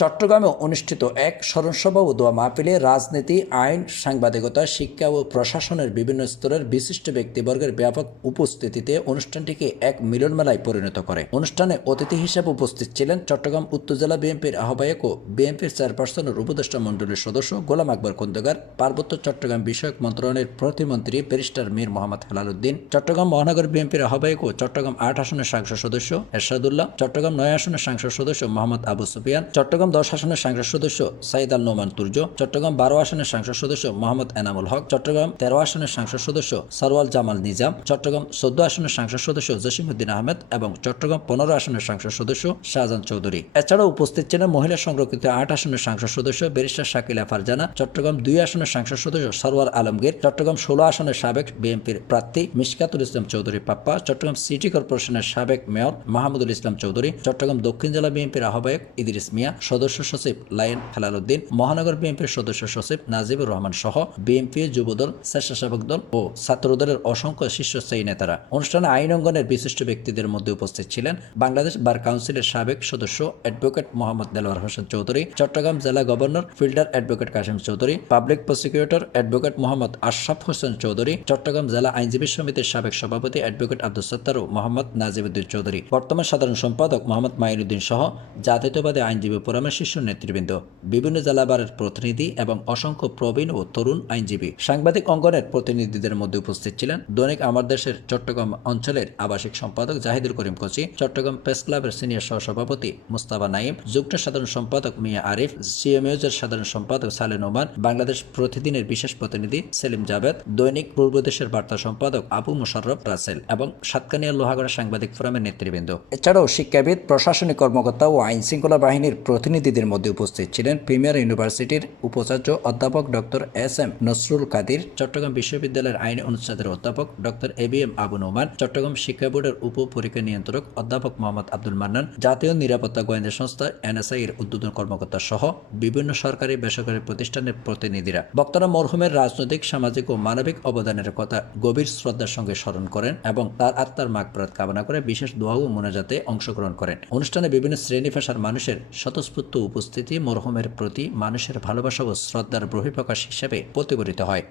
চট্টগ্রামে অনুষ্ঠিত এক স্মরণসভা ও দোয়া মাহফিলে রাজনীতি, আইন, সাংবাদিকতা, শিক্ষা ও প্রশাসনের বিভিন্ন স্তরের বিশিষ্ট ব্যক্তিবর্গের ব্যাপক উপস্থিতিতে অনুষ্ঠানটিকে এক মিলনমেলায় পরিণত করে। অনুষ্ঠানে অতিথি হিসেবে উপস্থিত ছিলেন চট্টগ্রাম উত্তর জেলা বিএনপির আহ্বায়ক ও বিএনপির চেয়ারপারসনের উপদেষ্টা মণ্ডলীর সদস্য গোলাম আকবর খন্দকার, পার্বত্য চট্টগ্রাম বিষয়ক মন্ত্রণালয়ের প্রতিমন্ত্রী ব্যারিস্টার মীর মোহাম্মদ হেলাল উদ্দিন, চট্টগ্রাম মহানগর বিএনপির আহ্বায়ক ও চট্টগ্রাম ৮ আসনের সংসদ সদস্য এরশাদুল্লাহ, চট্টগ্রাম ৯ আসনের সংসদ সদস্য মোহাম্মদ আবু সুফিয়ান, চট্টগ্রাম ১০ আসনের সংসদ সদস্য সাইদ আল নোমান তুর্য, চট্টগ্রাম ১২ আসনের সংসদ সদস্য মোহাম্মদ এনামুল হক, চট্টগ্রাম ১৩ আসনের সংসদ সদস্য সরওয়াল জামাল নিজাম, চট্টগ্রাম ১৪ আসনের সংসদ সদস্য জসিমউদ্দিন আহমেদ এবং চট্টগ্রাম ১৫ আসনের সংসদ সদস্য শাহজাহান চৌধুরী। এছাড়াও উপস্থিত ছিলেন মহিলা সংরক্ষিত ৮ আসনের সংসদ সদস্য ব্যারিস্টার শাকিলা ফারজানা, চট্টগ্রাম ২ আসনের সংসদ সদস্য সরওয়ার আলমগীর, চট্টগ্রাম ১৬ আসনের সাবেক বিএনপির প্রার্থী মিশকাতুল ইসলাম চৌধুরী পাপ্পা, চট্টগ্রাম সিটি কর্পোরেশনের সাবেক মেয়র মাহমুদুল ইসলাম চৌধুরী, চট্টগ্রাম দক্ষিণ জেলা বিএনপির আহ্বায়ক ইদ্রিস মিয়া, সদস্য সচিব লায়ন হেলাল উদ্দিন, মহানগর বিএনপির সদস্য সচিব নাজিবুর রহমান সহ বিএনপি, যুবদল, স্বেচ্ছাসেবক দল ও ছাত্রদলের অসংখ্য শীর্ষস্থায়ী নেতারা। অনুষ্ঠানে আইন অঙ্গনের বিশিষ্ট ব্যক্তিদের মধ্যে উপস্থিত ছিলেন বাংলাদেশ বার কাউন্সিলের সাবেক সদস্য অ্যাডভোকেট মোহাম্মদ দেলোয়ার হোসেন চৌধুরী, চট্টগ্রাম জেলা government pleader advocate Kasim Chowdhury, public prosecutor advocate Mohammad Ashraf Hossain Chowdhury, Chattogram জেলা আইনজীবী সমিতির সাবেক সভাপতি অ্যাডভোকেট আব্দুল সত্তার ও মোহাম্মদ নাজিবউদ্দিন চৌধুরী, বর্তমান সাধারণ সম্পাদক মোহাম্মদ মাইনুদ্দিন সহ জাতীয়তাবাদী আইনজীবী ফোরামের শীর্ষ নেতৃবৃন্দ, বিভিন্ন জেলা বারের প্রতিনিধি এবং অসংখ্য প্রবীণ ও তরুণ আইনজীবী। সাংবাদিক অঙ্গনের প্রতিনিধিদের মধ্যে উপস্থিত ছিলেন দৈনিক আমার দেশের চট্টগ্রাম অঞ্চলের আবাসিক সম্পাদক জাহিদুল করিম কোচি, চট্টগ্রাম প্রেস ক্লাবের সিনিয়র সহসভাপতি মুস্তাফা নাইম, যুগ্ম সাধারণ সম্পাদক মিয়া আরিফ, সিএমইউজের সাধারণ সম্পাদক সালেহ নোমান, বাংলাদেশ প্রতিদিনের বিশেষ প্রতিনিধি সেলিম জাভেদ, দৈনিক পূর্বদেশের বার্তা সম্পাদক আবু মোশাররফ রাসেল এবং সাতকানিয়া লোহাগড়া সাংবাদিক ফোরামের নেতৃবৃন্দ। এছাড়াও শিক্ষাবিদ, প্রশাসনিক কর্মকর্তা ও আইন শৃঙ্খলা বাহিনীর প্রতিনিধিদের মধ্যে উপস্থিত ছিলেন প্রিমিয়ার ইউনিভার্সিটির উপাচার্য অধ্যাপক doctor S M Nasrul Kadir, Chattogram বিশ্ববিদ্যালয়ের আইন অনুষদের অধ্যাপক ডক্টর এবিএম আবু নোমান, চট্টগ্রাম শিক্ষা বোর্ডের উপ পরীক্ষা নিয়ন্ত্রক অধ্যাপক মোহাম্মদ আব্দুল মান্নান, জাতীয় নিরাপত্তা গোয়েন্দা সংস্থা এনএসআই এর উদ্বোধন কর্মকর্তা সহ বিভিন্ন সরকারি বেসরকারি প্রতিষ্ঠানের প্রতিনিধিরা। বক্তারা মরহুমের রাজনৈতিক, সামাজিক ও মানবিক অবদানের কথা গভীর শ্রদ্ধার সঙ্গে স্মরণ করেন এবং তার আত্মার মাগফিরাত কামনা করে বিশেষ দোয়া ও মোনাজাতে অংশগ্রহণ করেন। অনুষ্ঠানে বিভিন্ন শ্রেণী পেশার মানুষের স্বতঃস্ফূর্ত উপস্থিতি মরহুমের প্রতি মানুষের ভালোবাসা ও শ্রদ্ধার বহিঃপ্রকাশ হিসেবে প্রতিফলিত হয়।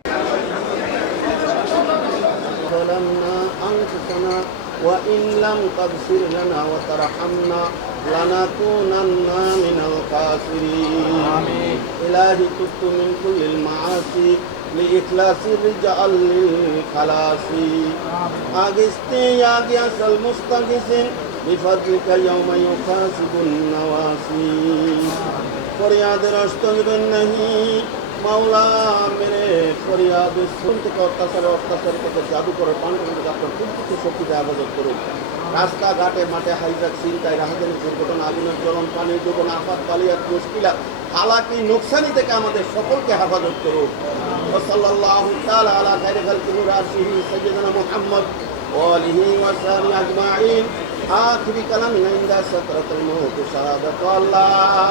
وإن لم تغفر لنا وترحمنا لنكونن من الخاسرين آمين إلهي تبت من كل المعاصي لإخلاص الرجال للخلاص أغثني يا غياث المستغيثين بفضلك يوم يحاسب النواسي फरियाद रास्तगबन नहीं মাওলা মেরে ফরিয়াদ শুনতে অত্যাচার করতে জাদু করে পান করে আপনার কুলকিত শক্তিতে আবাদত করুন। রাস্তাঘাটে মাঠে হাইজাক, চিন্তায়, রাহাজানি, দুর্ঘটনা, আগুনের জ্বলন, পানির ডুবন, আফাত, বালিয়াত, মুশকিলা, হালাকি, নোকসানি থেকে আমাদের সকলকে হেফাজত করুন। সাল্লাল্লাহু তাআলা আলা খায়রি খালকিহি রাসূলিহি সাইয়্যিদিনা মুহাম্মদ ওয়া আলিহি ওয়া সাহবিহি আজমাইন। আখিরি কালামিনা ইনদা সাকরাতুল মউত শাহাদাতু আল্লাহ